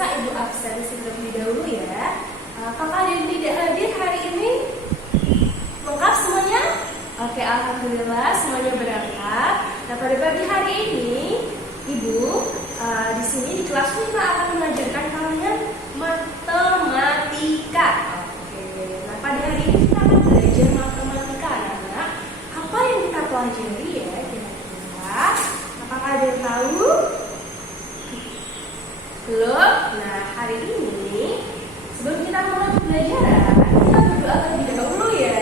biasa Ibu absensi terlebih dahulu ya. Apakah ada yang tidak hadir hari ini? Lengkap semuanya? Oke, alhamdulillah semuanya berangkat. Nah, pada pagi hari ini Ibu di sini di kelas 5 akan mengajarkan kalian matematika. Oke, nah pada hari ini kita akan belajar matematika anak-anak. Apa yang kita pelajari ya kira-kira? Apakah ada yang tahu? Belum? Nah, hari ini sebelum kita mulai pembelajaran, kita berdoa terlebih dahulu ya.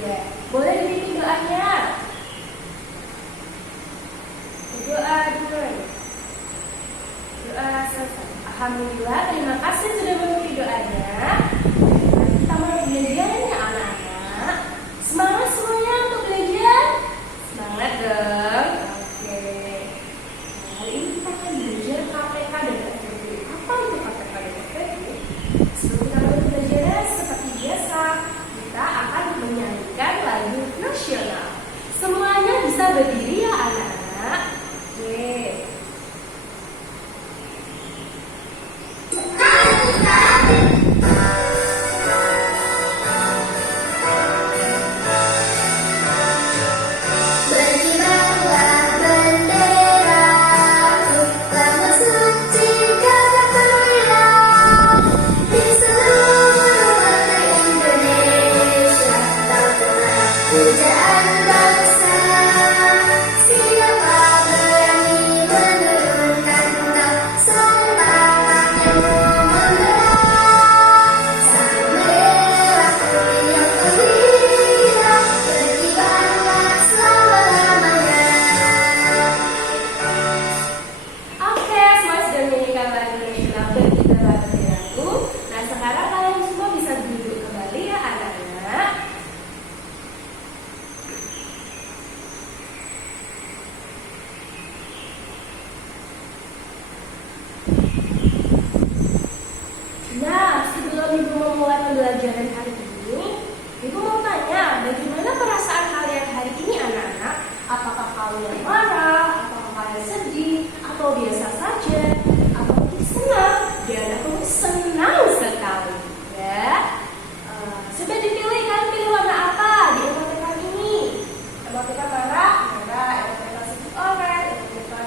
Ya, boleh dipimpin doanya. Berdoa dulu. Doa selesai. Alhamdulillah, terima kasih sudah mengikuti doanya. Kita mulai belajar ya anak-anak. Semangat semuanya untuk belajar. Semangat dong. Oke. Hari ini kita akan belajar KPK dan FTP. Apa itu KPK dan FTP? Sebelum kita mulai belajar, seperti biasa, kita akan menyanyikan lagu nasional. Semuanya bisa berdiri ya anak-anak. Oke. Pujaan bangsa, siapa berani menurunkan engkau? Semangat yang menggerak, sang merah putih yang gembira, berkibarlah selama-lamanya. Oke, semua sudah menyanyikan lagu nasional Berkibar Benderaku. Nah, sekarang kalian semua bisa duduk kembali ya anak-anak. Nah, sebelum Ibu memulai pembelajaran hari ini, Ibu mau tanya, bagaimana perasaan kalian hari ini anak-anak? Apakah kalian marah? Apakah kalian sedih? Atau biasa saja? Atau mungkin senang? Dan aku senang sekali ya. Sudah dipilih, kalian pilih warna apa di emotikon ini? Emotikon merah, emotikon sedih oranye, emotikon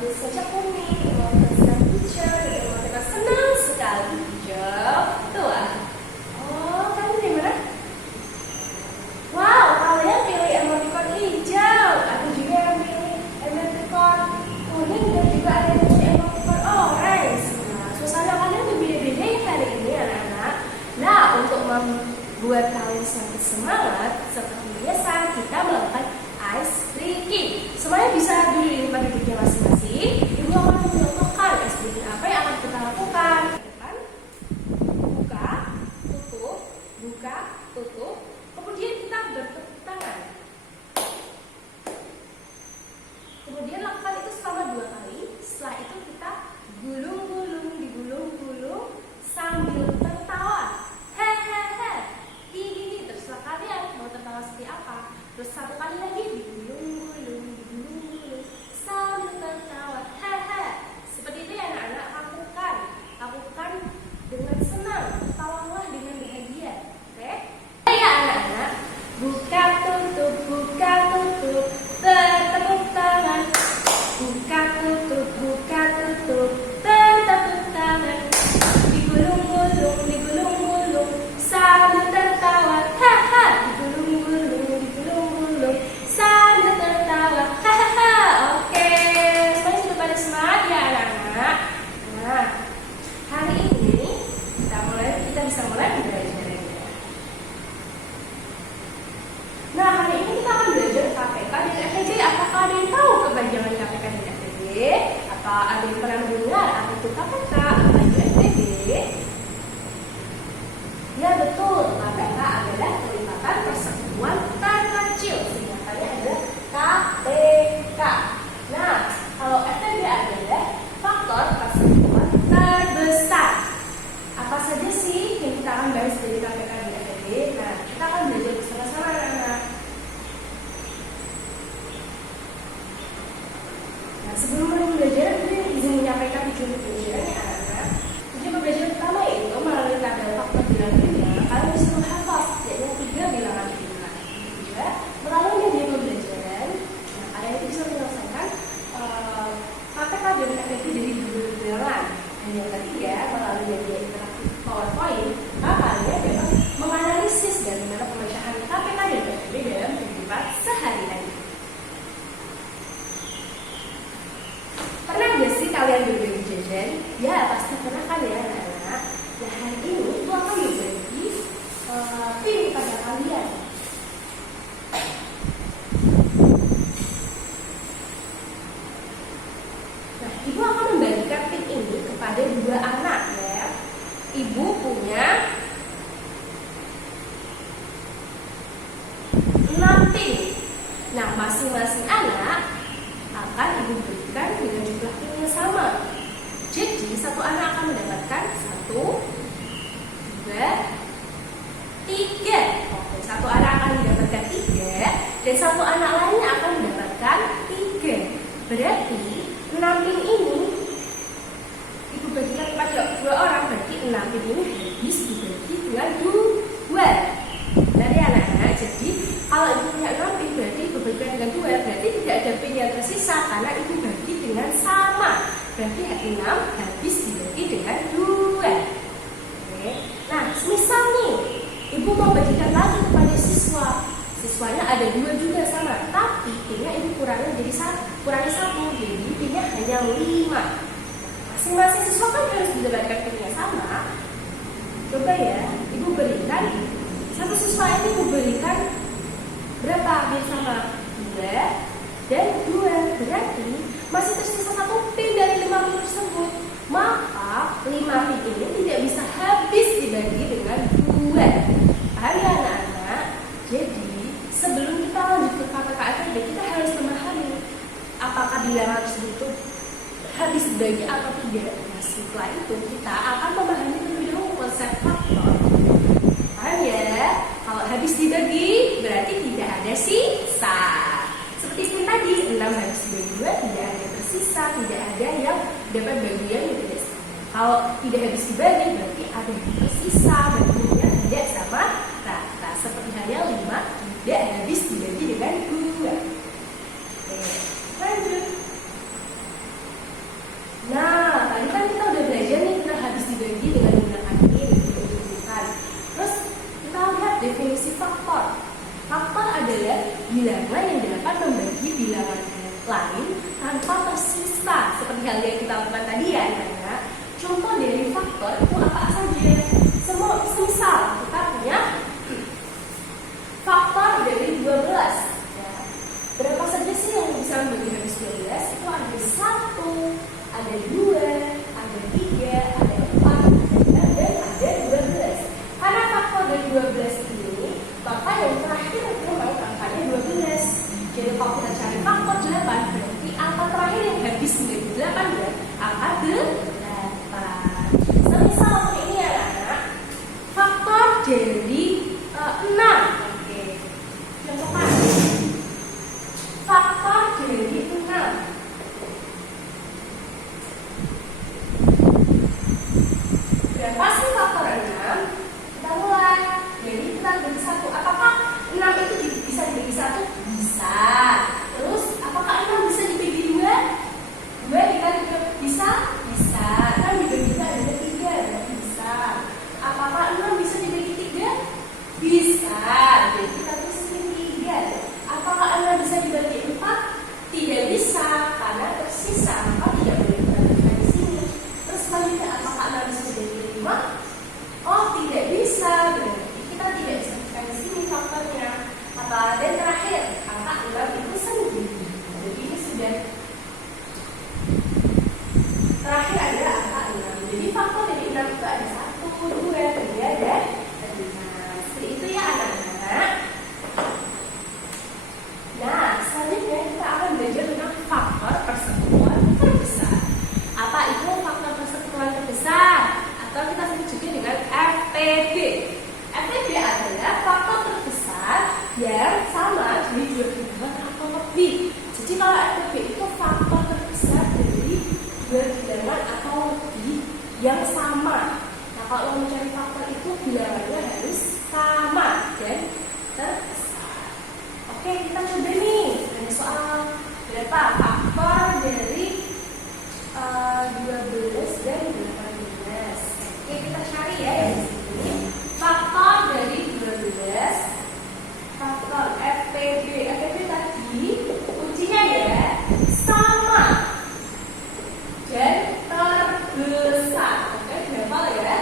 biasa saja kuning, emotikon sedang hijau, dan emotikon senang sekali hijau. Tuh oh, kalian dari mana? Wow, kalian pilih emotikon hijau. Ada juga yang pilih emotikon kuning dan juga ada yang pilih emotikon orange. Nah, suasana kalian berbeda-beda ya hari ini anak-anak. Nah, untuk membuat kalian semakin semangat, seperti biasa kita melakukan ice breaking. Semuanya bisa duduk di tempat duduknya masing-masing. Ibu akan mencontohkan ice breaking apa yang akan kita lakukan. Buka, tutup, buka, tutup. Kemudian kita bertepuk tangan. Kemudian lakukan itu selama 2 kali. Setelah itu kita gulung-gulung, digulung-gulung sambil tertawa. Hehehe. Ini terserah kalian mau tertawa seperti apa. Terus 1 kali lagi digulung-gulung, digulung-gulung sambil tertawa. Hehe. Seperti itu ya anak-anak, lakukan dengan senang, tertawalah dengan bahagia. Oke? Ya anak-anak, buka tutup, bertepuk tangan. Buka tutup, bertepuk tangan. Digulung-gulung, sambil tertawa. Haha, digulung-gulung, sambil tertawa. Hahaha. Oke, semuanya sudah pada semangat ya anak-anak. Nah, hari ini kita bisa mulai belajar. Nah, hari ini kita akan belajar KPK dan FTP. Apakah ada yang tahu kepanjangan KPK dan FTP? Apa ada yang pernah mendengar apa itu KPK, apa itu FTP? Ya betul, KPK adalah kelipatan persatuan terkecil. Singkatannya adalah KPK. Nah, kalau FTP adalah faktor persatuan terbesar. Apa saja sih yang kita akan bahas dari KPK dan FTP? Nah, kita akan belajar bersama-sama anak-anak. Nah, sebelum mulai belajar, izin menyampaikan tujuan pembelajaran ya anak-anak. FTP dari dua bilangan. Dan yang ketiga, melalui media interaktif PowerPoint, kalian dapat menganalisis bagaimana pemecahan KPK dan PTB dalam kehidupan sehari-hari. Pernah nggak sih kalian berbagi jajan? Ya, pasti pernah kan ya anak-anak. Nah, hari ini aku akan berbagi pin kepada kalian. Nah, ibu akan membagikan pin ini kepada dua anak ya. Ibu punya 6 pin. Nah, masing-masing anak akan ibu berikan dengan jumlah pin yang sama. Jadi, satu anak akan mendapatkan 1, 2, 3. Oke, satu anak akan mendapatkan 3 dan satu anak lainnya akan mendapatkan 3. Berarti 6 pin ini ibu bagikan kepada 2 orang, berarti 6 pin ini habis dibagi dengan 2. Dari anak-anak, jadi kalau ibu punya 6 pin berarti ibu bagikan dengan 2, berarti tidak ada pin yang tersisa karena ibu bagi dengan sama. Berarti 6 habis dibagi dengan 2. Oke. Nah, misal nih ibu mau bagikan lagi kepada siswa. Siswanya ada 2 juga sama, tapi pinnya ibu kurangi jadi 1, jadi pinnya hanya 5. Masing-masing siswa kan harus mendapatkan pinnya sama. Coba ya, ibu berikan satu siswa ini ibu berikan berapa pin sama? 2 dan 2. Berarti masih tersisa 1 pin dari 5 pin tersebut. Maka 5 pin ini tidak bisa habis dibagi dengan 2. Paham ya anak-anak? Jadi sebelum kita lanjut ke KPK kita harus memahami apakah bilangan tersebut itu habis dibagi atau tidak. Nah, setelah itu kita akan memahami terlebih dahulu konsep faktor. Paham ya? Kalau habis dibagi berarti tidak ada sisa. Seperti pin tadi, 6 habis dibagi 2 tidak ada yang tersisa, tidak ada yang dapat bagian yang tidak sama. Kalau tidak habis dibagi berarti ada yang tersisa, bagiannya tidak sama rata. Seperti halnya 5 tidak habis dibagi dengan 2. Oke, lanjut. Nah, tadi kan kita udah belajar nih kita habis dibagi dengan menggunakan ini, bukan. Terus kita lihat definisi faktor. Faktor adalah bilangan yang dapat membagi bilangan lain tanpa tersisa. Seperti hal yang kita lakukan tadi ya, anak. Contoh dari faktor itu apa saja? Semisal kita punya faktor dari 12. Ya. Berapa saja sih yang bisa membagi habis 12? Itu ada 1, ada 2, ada 3, ada 4, ada 6, dan ada 12. Karena faktor dari 12 ini, maka yang terakhir memang angkanya 12. Jadi kalau kita cari faktor 8, berarti angka terakhir yang habis menjadi 8 ya, angka 8. Semisal ini ya anak, faktor dari 6. Oke, contohkan faktor dari 6. Berapa sih faktor 6? Kita mulai. Jadi kita bagi 1. Apakah 6 itu bisa dibagi 1? Bisa. Terus apakah 6 bisa dibagi 2? 2 dikali 2 bisa? Bisa. Kan dibagi 2 ada 3, berarti bisa. Apakah 6 bisa dibagi 3? Bisa. Jadi kita tulisin 3. Apakah 6 bisa dibagi 4? Tidak bisa karena tersisa. Maka tidak boleh kita berikan di sini. Terus selanjutnya apakah 6 bisa dibagi 5? Oh, tidak bisa. Berarti kita tidak bisa berikan di sini faktornya. Dan terakhir, angka 6 itu sendiri. Jadi ini sudah terakhir ada angka 6. Jadi faktor dari 6 itu ada 1, 2, 3, dan 5. Seperti itu ya anak-anak. Nah, selanjutnya kita akan belajar tentang faktor persekutuan terbesar. Apa itu faktor persekutuan terbesar? Atau kita sebut juga dengan FPB. FPB adalah faktor terbesar yang sama dari 2 bilangan atau lebih. Jadi kalau FPB itu faktor terbesar dari 2 bilangan atau lebih yang sama. Nah, kalau mau mencari faktor itu bilangannya harus sama dan terbesar. Oke, kita coba nih. Ada soal berapa faktor dari 12 dan 18. Oke, kita cari ya di sini. Faktor dari 12. Faktor FPB. FPB tadi kuncinya ya sama dan terbesar. Oke, berapa ya?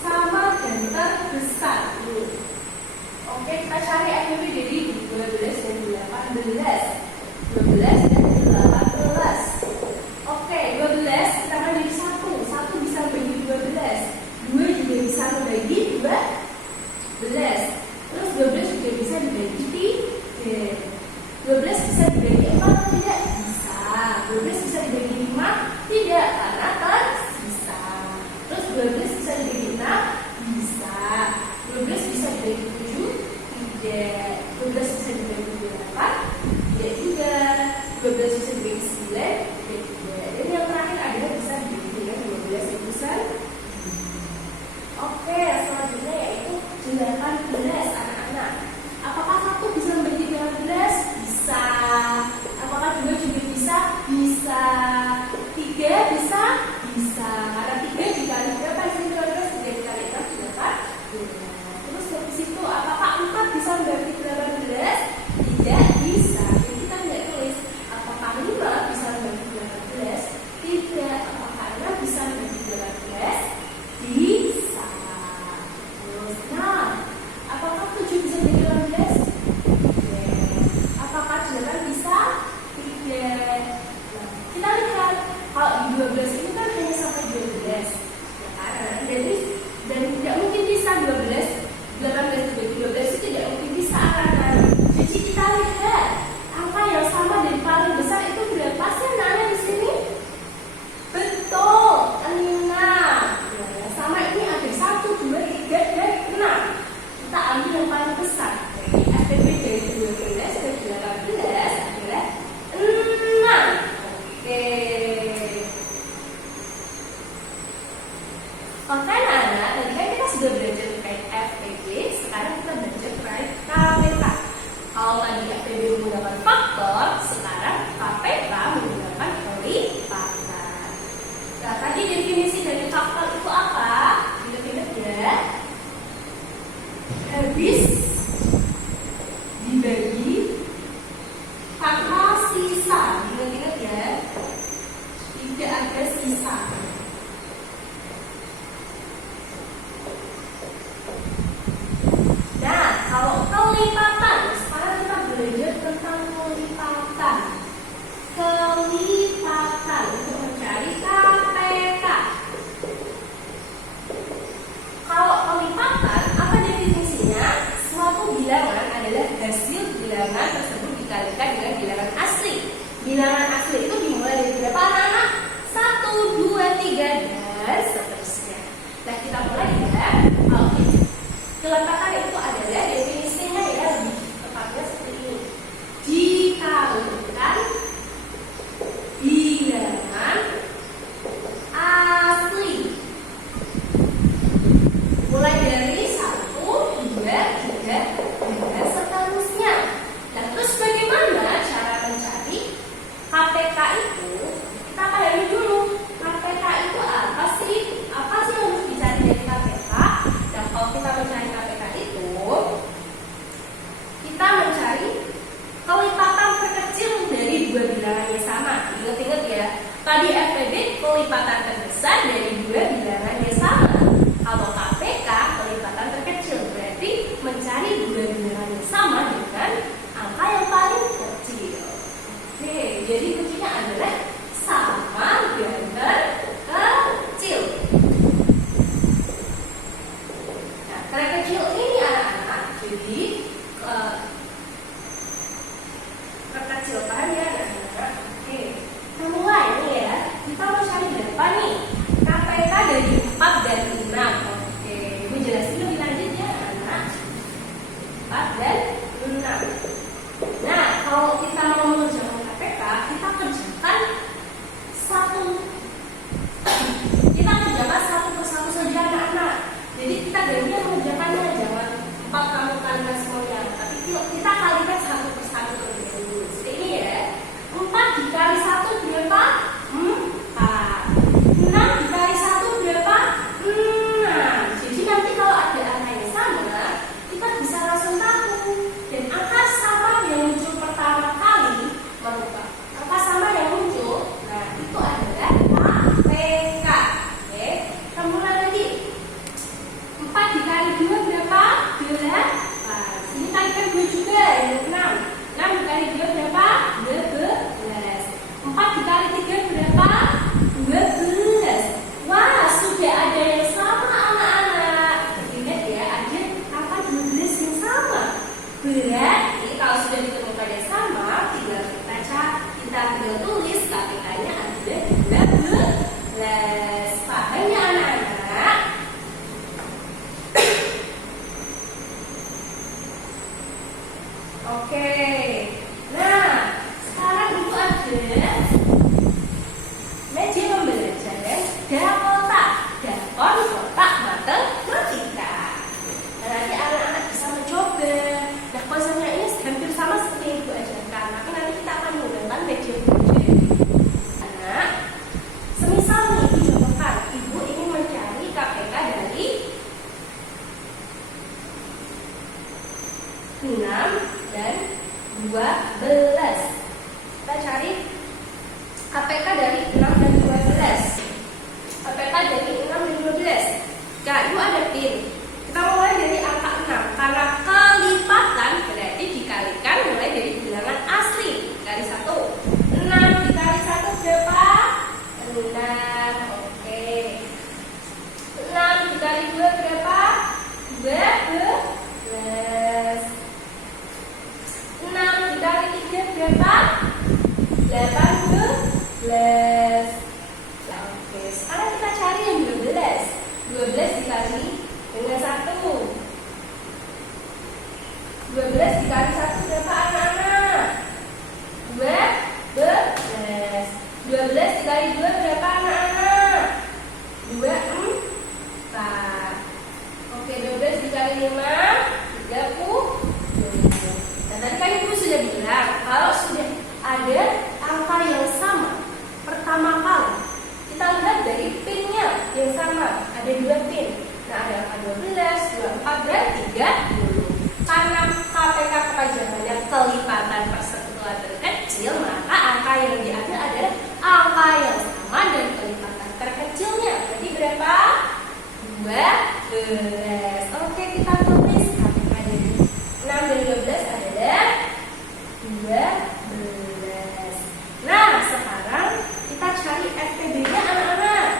Sama dan terbesar. Oke, kita cari FPB dari 12 dan 18. 12 dan 18. Oke, 12 kita bagi 1. 1 bisa bagi 12. 2 juga bisa membagi 12. Terus 12 juga bisa dibagi 3. 12 bisa dibagi 4 atau tidak? Bisa. 12 bisa dibagi 5? Tidak, karena tersisa. Terus 12 bisa dibagi 6? Bisa. 12 bisa dibagi 7? Tidak. 12 bisa dibagi 8? Tidak juga. 12 bisa dibagi 9? Tidak juga. Dan yang terakhir adalah bisa dibagi dengan 12 yang besar. Oke, selanjutnya yaitu 18 anak-anak. Apakah 1 bisa membagi 18? Bisa. Apakah 2 juga bisa? Bisa. 3 bisa? Bisa. Karena 3 dikali berapa? Sini 12, 3 dikali 6 berapa? 2. Terus habis itu apakah 4 bisa membagi 18? Tidak bisa. Jadi kita tidak tulis. Apakah 5 bisa membagi 18? Tidak. Apakah 6 bisa membagi 18? Bisa. Terus 6. Apakah 7 bisa membagi 18? Tidak. Apakah 8 bisa? Tidak. Nah, kita lihat kalau di 12 ini kan hanya sampai 12. Ya kan? Jadi dan tidak mungkin bisa 12. 18 dibagi 12 itu tidak mungkin bisa karena jadi kita lihat angka yang sama dari paling besar itu berapa sih anak-anak di sini? Betul, 6. Ya, sama ini ada 1, 2, 3, dan 6. Kita ambil yang paling besar. Jadi FPB dari 12 dan 18 adalah 6. Oke. Oke anak-anak, tadi kan kita sudah belajar terkait FPB, sekarang kita belajar terkait KPK. Kalau tadi FPB menggunakan faktor, sekarang KPK menggunakan kelipatan. Nah, tadi definisi dari faktor itu apa? Ingat-ingat ya. Habis dibagi kata sisa. Ingat-ingat ya. Tidak ada sisa. Nah, kalau kelipatan, sekarang kita belajar tentang kelipatan. Kelipatan untuk mencari KPK. Kalau kelipatan, apa definisinya? Suatu bilangan adalah hasil bilangan tersebut dikalikan dengan bilangan asli. Bilangan asli itu dimulai dari berapa anak-anak? 1, 2, 3, dan seterusnya. Nah, kita mulai ya. Oke. Kelipatan itu adalah definisinya ya lebih tepatnya seperti ini. Dikalikan bilangan asli. Mulai dari 1, 2, 3, dan seterusnya. Nah, terus bagaimana cara mencari KPK itu? Kita pahami dulu. KPK itu apa sih? Apa sih yang harus dicari dari KPK? Dan kalau kita mencari KPK itu, Dakota. Dakon, kotak, matematika. Nah, nanti anak-anak bisa mencoba. Nah, konsepnya ini hampir sama seperti yang Ibu ajarkan, tapi nanti kita akan menggunakan media belajar. Anak, semisal nih dicontohkan, Ibu ingin mencari KPK dari 6 dan 12. Kita cari KPK dari 6 dan 12. KPK dari 6 dan 12. Nah, Ibu ada pin. Kita mulai dari angka 6. Karena kelipatan berarti dikalikan mulai dari bilangan asli. Kali 1. 6 dikali 1 berapa? 6. Oke. 6 dikali 2 berapa? 12. 6 dikali 3 berapa? 18. Oke, sekarang kita cari yang 12. 12 dikali dengan 1. 12 dikali 1 berapa anak-anak? 12. 12 dikali 2 berapa anak-anak? 24. Oke, 12 dikali 5 30. Nah, tadi kan Ibu sudah bilang kalau sudah ada angka yang sama pertama kali, kita lihat dari pinnya yang sama. Ada 2 pin. Nah, ada angka 12, 24, dan 30. Karena KPK kepanjangannya kelipatan persekutuan terkecil, maka angka yang diambil adalah angka yang sama dan kelipatan terkecilnya. Berarti berapa? 12. Oke, kita tulis KPK dari 6 dan 12 adalah 12. Nah, sekarang kita cari FPB-nya anak-anak.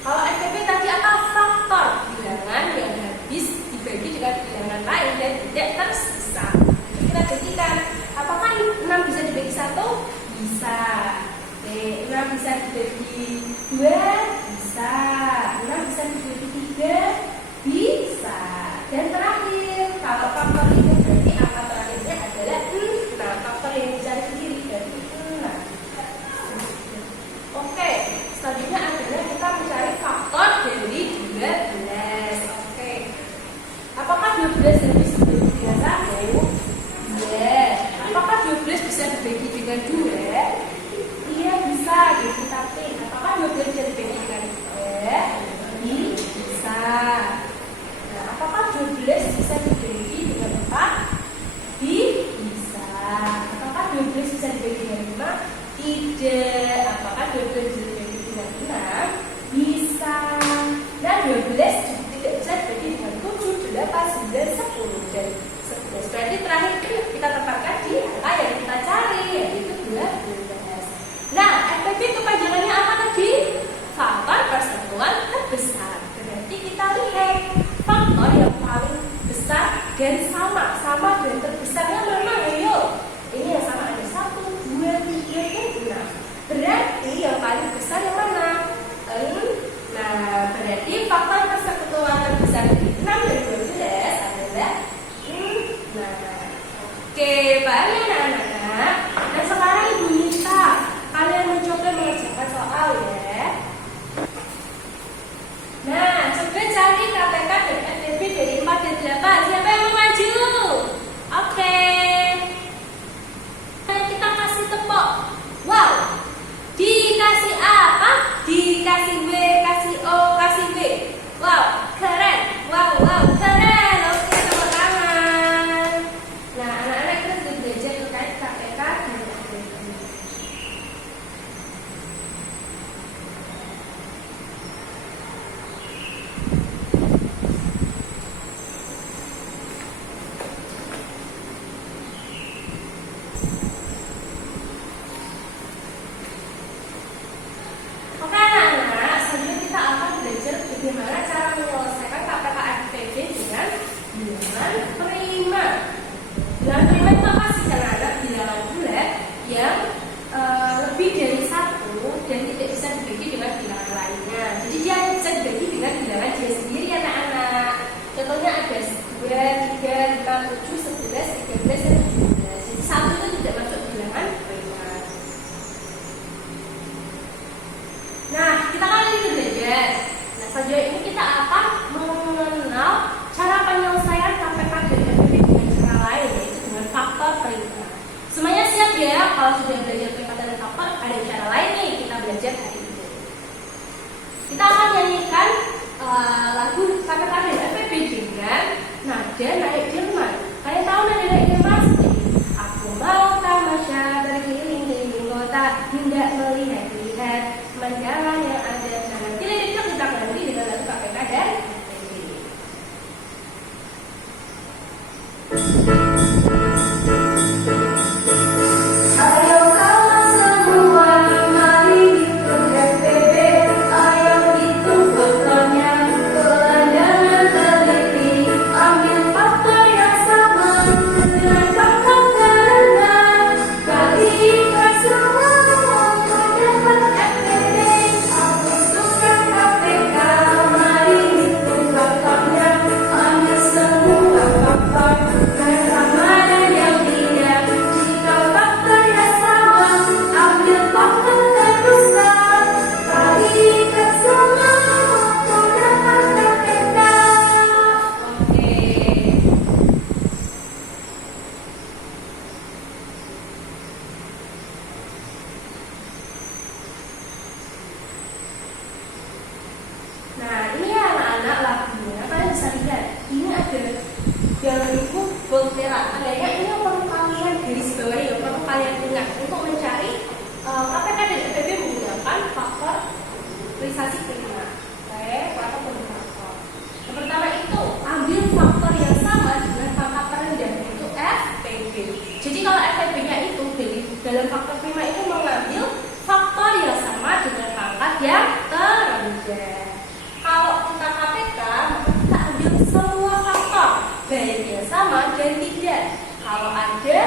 Kalau FPB tadi apa? Faktor bilangan yang habis dibagi dengan bilangan lain dan tidak tersisa. Jadi kita berikan. Apakah 6 bisa dibagi 1? Bisa. Oke, 6 bisa dibagi 2? Bisa. 6 bisa dibagi 3? Bisa. Dan terakhir, kalau faktor ini berarti angka terakhirnya adalah 6. Faktor yang dicari sendiri berarti 6. Oke, selanjutnya adalah kita mencari faktor dari 12. Oke. Apakah 12 habis dibagi dengan 1? Iya. Apakah 12 bisa dibagi dengan 2? Iya, bisa. Jadi kita pin. Apakah 12 bisa dibagi dengan 2? Bisa. Nah, apakah 12 bisa dibagi dengan 4? Bisa. Apakah 12 bisa dibagi dengan 5? Tidak. Apakah 12 bisa dibagi dengan 6? Bisa. Nah, 12 tidak bisa dibagi dengan 7, 8, 9, 10 dan 11. Berarti terakhir kita tempatkan di angka yang kita cari, yaitu 12. Nah, FPB kepanjangannya apa tadi? Faktor persatuan terbesar. Berarti kita lihat faktor yang paling besar dan sama dan terbesarnya mana? Ayo, ini yang sama ada 1, 2, 3, dan 6. Berarti yang paling besar yang mana? 6. Nah, berarti faktor persekutuan terbesar dari 6 dan 12 adalah 6. Oke, paham ya anak-anak? Nah, sekarang Ibu minta kalian mencoba mengerjakan soal ya. Nah, coba cari KPK dan FPB dari 4 dan 8. Siapa yang mau maju? Oke. Kita kasih tepuk. Wow. Dikasih A sejauh ini kita akan mengenal cara penyelesaian KPK dan FPP dengan cara lain, yaitu dengan faktor prima. Semuanya siap ya? Kalau sudah belajar prima dan faktor, ada cara lain nih kita belajar hari ini. Kita akan nyanyikan lagu KPK dan FPP dengan nada naik Jerman. Kalian tahu nada naik Jerman? Aku mau tamasya berkeliling-keliling kota, hendak melihat-lihat pemandangan yang ada. Nah, nanti liriknya kita ganti dengan lagu KPK dan FPP. Ayo kawan semua, mari hitung FPP. Ayo hitung faktornya, pelan dengan teliti. Ambil faktor yang sama dengan faktor terendah. Kalikan semua untuk dapat FPP. Hapus tugas KPK, mari hitung faktornya. Ambil semua faktor yang sama dan yang tidak. Jika faktornya sama, ambil faktor terbesar. Kalikan semua untuk dapat FPK. Oke. Nah, ini ya anak-anak lagunya. Kalian bisa lihat, ini ada yang itu voltera. Kayaknya ini yang perlu kalian garis bawahi, yang perlu kalian ingat untuk mencari KPK dan FPP menggunakan faktor realisasi prima. Oke, faktor faktor. Yang pertama itu ambil faktor yang sama dengan pangkat terendah, yaitu FPP. Jadi kalau FPP-nya itu dalam faktor prima itu mengambil faktor yang sama dengan pangkat yang terendah. Kalau kita KPK, maka kita ambil semua faktor, baik yang sama dan tidak. Kalau ada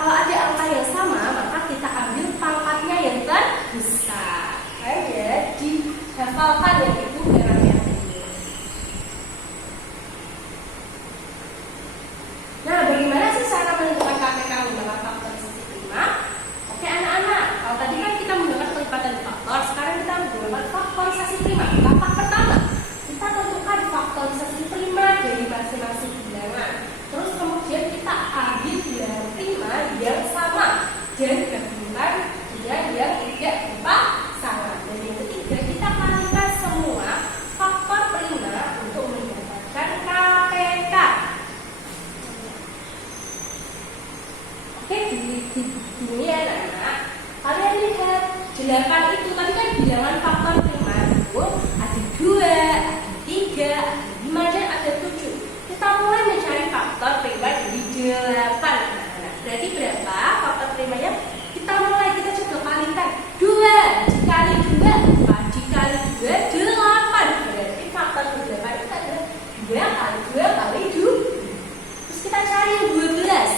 kalau ada angka yang sama, maka kita ambil pangkatnya yang terbesar. Ya, dihafalkan yang itu merah-merah ini. Nah, bagaimana sih cara menentukan KPK menggunakan faktor realisasi prima? Oke anak-anak, kalau tadi kan kita menggunakan kelipatan faktor, sekarang kita menggunakan faktorisasi prima. Langkah pertama, kita tentukan faktorisasi prima dari masing-masing bilangan. Terus kemudian kita ambil bilangan prima yang sama dan gabungkan dengan yang tidak berupa sama. Dan yang ketiga, kita kalikan semua faktor prima untuk mendapatkan KPK. Oke, ini ya anak-anak. Kalian lihat 8 itu tadi kan bilangan faktor prima itu ada 2, ada 3, ada 5 dan ada 7. Kita mulai mencari faktor prima dari 8 anak-anak. Berarti berapa faktor primanya? Kita coba kalikan 2 dikali 2 4 dikali 2 8. Berarti faktor 8 itu adalah 2 kali 2 kali 2. Terus kita cari yang 12.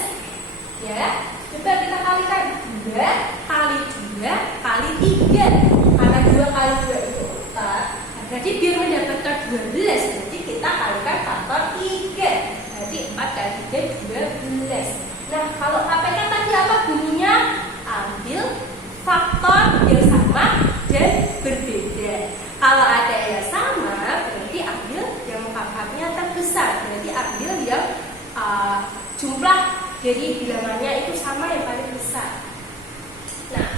Ya, coba kita kalikan 2 kali 2 kali 3. Karena 2 kali 2 itu 4. Berarti biar mendapatkan 12, berarti kita kalikan faktor 3. Berarti 4 kali 3 12. Nah, kalau KPK tadi apa bunyinya? Ambil faktor yang sama dan berbeda. Kalau ada yang sama, berarti ambil yang pangkatnya terbesar. Berarti ambil yang jumlah jadi bilangannya itu sama yang paling besar. Nah,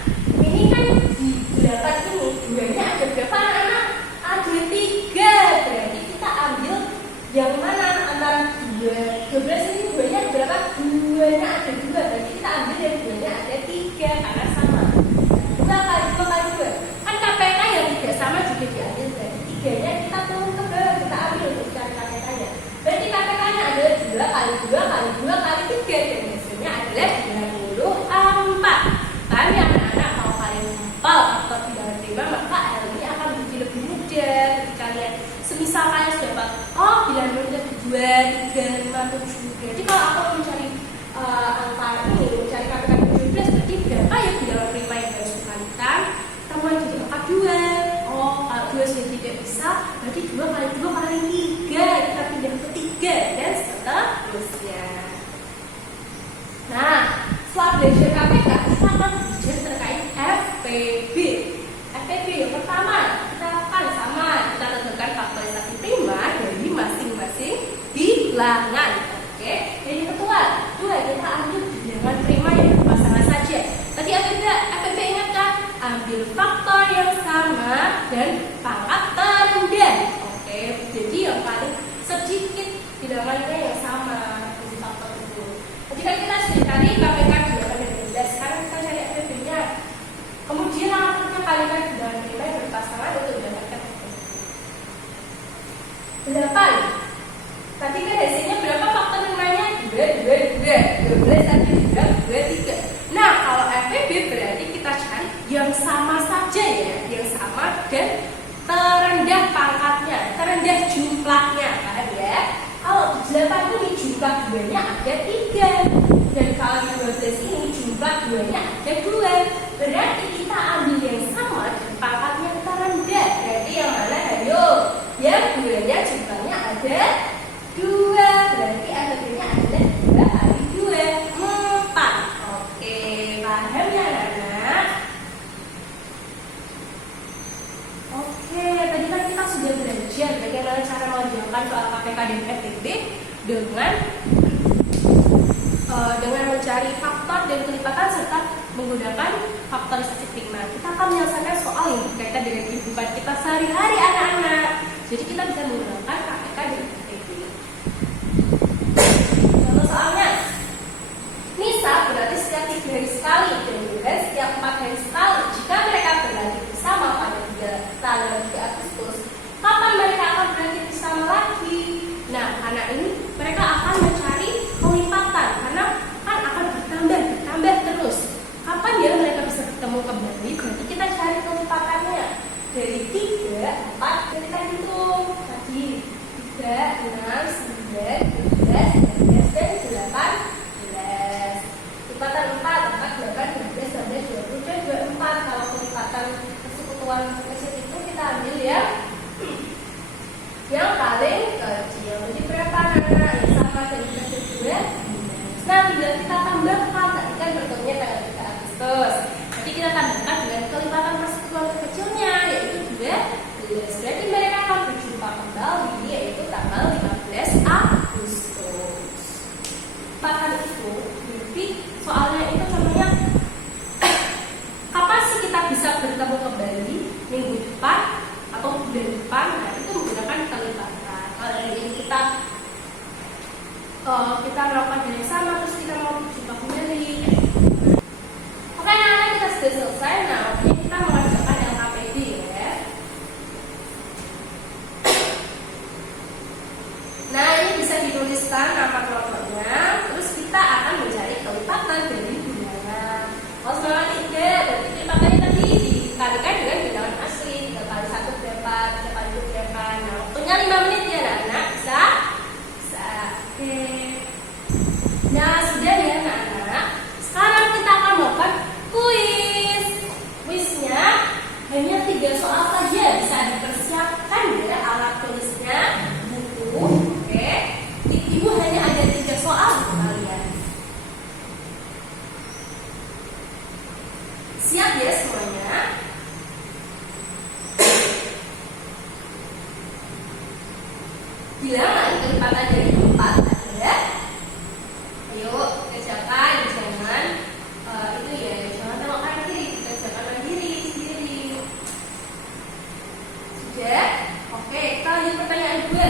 ini kan di 8 ini 2-nya ada berapa anak-anak? Ada 3. Berarti kita ambil yang mana antara 12 ini 2-nya berapa? 2-nya ada 2. Berarti kita ambil yang 2-nya ada 3 karena sama. 2 kali 2 kali 2. Kan KPK yang tidak sama juga diambil. Berarti 3-nya kita turun ke bawah, kita ambil untuk cari KPK-nya. Berarti KPK-nya adalah 2 kali 2 kali 2 kali 3 dan hasilnya adalah 24. Paham ya anak-anak? Kalau kalian hafal faktor bilangan prima, maka hal ini akan menjadi lebih mudah bagi kalian. Semisal kalian sudah dapat, oh bilangan prima 2, 3, 5, 7. Jadi kalau aku mencari angka ini, mencari KPK 17, berarti berapa ya bilangan prima yang harus dikalikan? Kita mulai jadi angka 2. Oh, kalau 2 sudah tidak bisa, berarti 2 kali 2 kali 3. Kita pindah ke 3 dan seterusnya. Nah, setelah belajar KPK, kita akan belajar terkait FPB. FPB yang pertama, kita bilangan. Oke, jadi kedua, kita ambil bilangan prima yang berpasangan saja. Tadi FEB ingat kan? Ambil faktor yang sama dan pangkat terendah. Oke, jadi yang paling sedikit bilangannya yang sama di faktor itu. Tadi kan kita sudah cari KPK 8 sekarang kita cari FEB-nya. Kemudian angkanya kalikan bilangan prima yang berpasangan untuk mendapatkan FEB. 8. Tadi kan hasilnya berapa faktor primanya? 12 tadi juga 23. Nah, kalau FEB berarti kita cari yang sama saja ya, yang sama dan terendah pangkatnya, terendah jumlahnya, paham ya? Kalau 8 ini jumlah 2-nya ada 3, dan kalau di 12 ini jumlah 2-nya ada 2. Berarti kita ambil yang sama dan pangkatnya terendah. Berarti yang mana? Ayo, yang 2-nya jumlahnya ada 2. Berarti FEB-nya adalah 2 kali 2, 4. Oke, paham ya anak-anak? Oke, tadi kan kita sudah belajar bagaimana cara mengerjakan soal KPK dan FEB dengan mencari faktor dan kelipatan serta menggunakan faktorisasi prima. Kita akan menyelesaikan soal yang berkaitan dengan kehidupan kita sehari-hari anak-anak. Jadi kita bisa menggunakan KPK dan FEB. Contoh soalnya, Nisa berlatih setiap 3 hari sekali dan Yuhan setiap 4 hari sekali. Jika mereka berlatih bersama pada tanggal 3 Agustus, kapan mereka akan berlatih bersama lagi? Nah, anak ini mereka akan mencari kelipatan karena kan akan bertambah terus. Kapan ya mereka bisa bertemu kembali? Berarti kita cari kelipatannya dari 3, 4, dan kita hitung tadi 3, 6, 9, 12, 13, dan 18. Lipatan 4, 8, 12, 13, 20, dan 24. Kalau kelipatan persekutuan kecil itu kita ambil ya yang paling kecil. Jadi berapa anak-anak yang sama dari kecil 2? Nah, bila kita tambahkan, tadi kan bertemunya tanggal 3 Agustus. Jadi kita tambahkan dengan kelipatan persekutuan kecilnya yaitu 12. Berarti mereka akan berjumpa kembali yaitu tanggal 15 Agustus. Lipatan itu berarti soalnya itu namanya kapan sih kita bisa bertemu kembali, minggu depan atau bulan depan? Nah, itu menggunakan kelipatan. Kalau ini kita melakukan hal yang sama terus kita mau berjumpa kembali. Oke, nah kita sudah selesai. Nah, ini kita mengerjakan LKPD ya. Nah, ini bisa dituliskan nama kelompoknya. Terus kita akan mencari kelipatan dari bilangan. Kalau semangat 3, berarti kelipatannya tadi dikalikan dengan bilangan asli. 3 kali 1 berapa? 3 kali 2 berapa? Nah, waktunya 5 menit ya anak-anak. Bisa? Bisa. Oke. Nah, sudah ya anak-anak. Sekarang kita akan melakukan kuis. Kuisnya hanya 3 soal saja. Bisa dipersiapkan ya alat tulisnya, buku. Oke. Ibu hanya ada 3 soal untuk kalian. Siap ya semuanya? Bilangan kelipatan dari 4 ada. Ayo kerjakan, jangan itu ya, jangan tengok kanan kiri, kerjakan mandiri sendiri. Sudah? Oke, kita lanjut pertanyaan 2.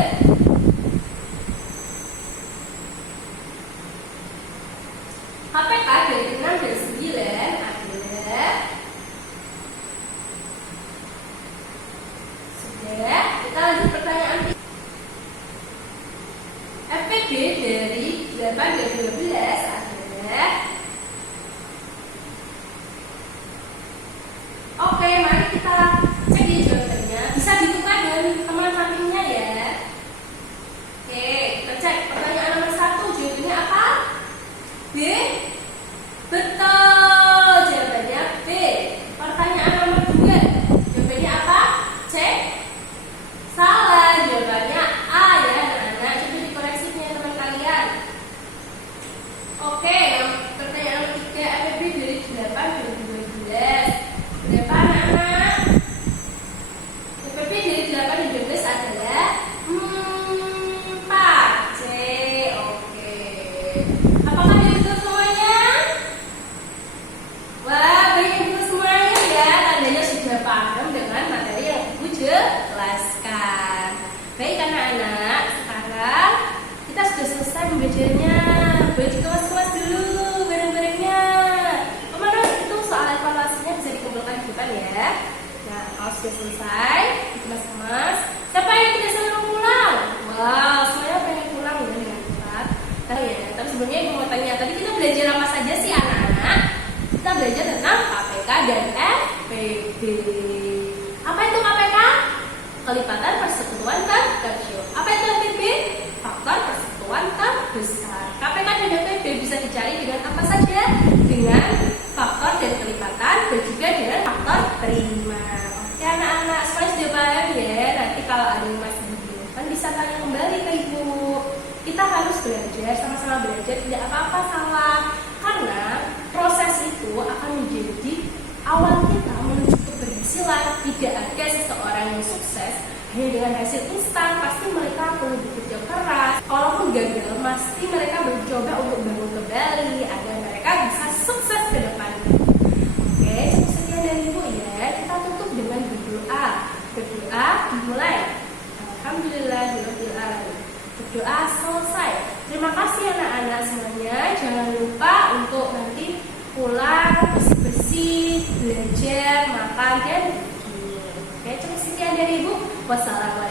KPK dari 6 dan 9 adalah sudah selesai, dikemas-kemas. Siapa yang tidak senang pulang? Wow, semuanya pengen pulang ya dengan cepat. Tapi sebelumnya ibu mau tanya, tadi kita belajar apa saja sih anak-anak? Kita belajar tentang KPK dan FPB. Apa itu KPK? Kelipatan persekutuan terkecil. Apa itu FPB? Faktor persekutuan terbesar. KPK dan FPB bisa dicari dengan apa saja? Dengan faktor dan kelipatan dan juga dengan faktor prima. Oke anak-anak, semuanya sudah paham ya? Nanti kalau ada yang masih bingung kan bisa tanya kembali ke ibu. Kita harus belajar, sama-sama belajar, tidak apa-apa salah. Karena proses itu akan menjadi awal kita menuju keberhasilan. Tidak ada seseorang yang sukses hanya dengan hasil instan. Pasti mereka perlu bekerja keras. Kalaupun gagal, pasti mereka mencoba untuk bangun kembali agar mereka bisa sukses ke depannya. Oke, cukup sekian dari ibu ya. Kita tutup dengan berdoa. Berdoa dimulai. Alhamdulillahirabbil alamin. Berdoa selesai. Terima kasih anak-anak semuanya. Jangan lupa untuk nanti pulang bersih-bersih, belajar, makan dan bikin. Oke, cukup sekian dari ibu. Wassalamualaikum.